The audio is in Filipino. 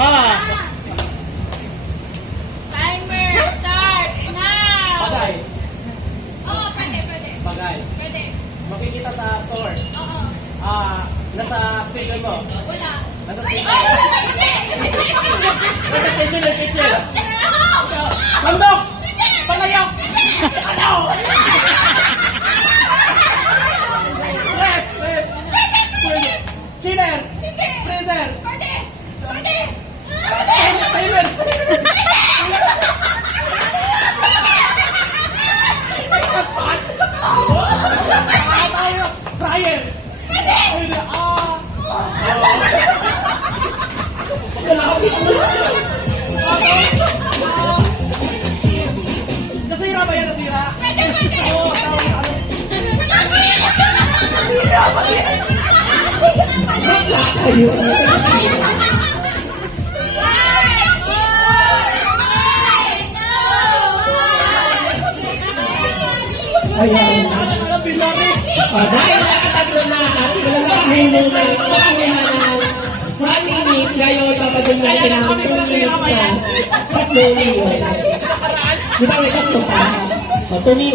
Timer starts now! Bagay. Oo, pwede. Bagay. Pwede. Makikita sa store. Oo. Nasa station mo. Wala. Nasa Ay, station. Nasa station ng kitchen. Mandok! Palayok! Ano? Rep! Chiller! Freezer! Pwede. Timer! Dryer! Nasira ba yan? Nasira? Oo, Ayan. Dahil nakatatlo na at malalahin na ng 1 minute, ngayon tatagol natin ang 2 minutes na 3 minutes. Di ba may tatlo pa? 2 minutes.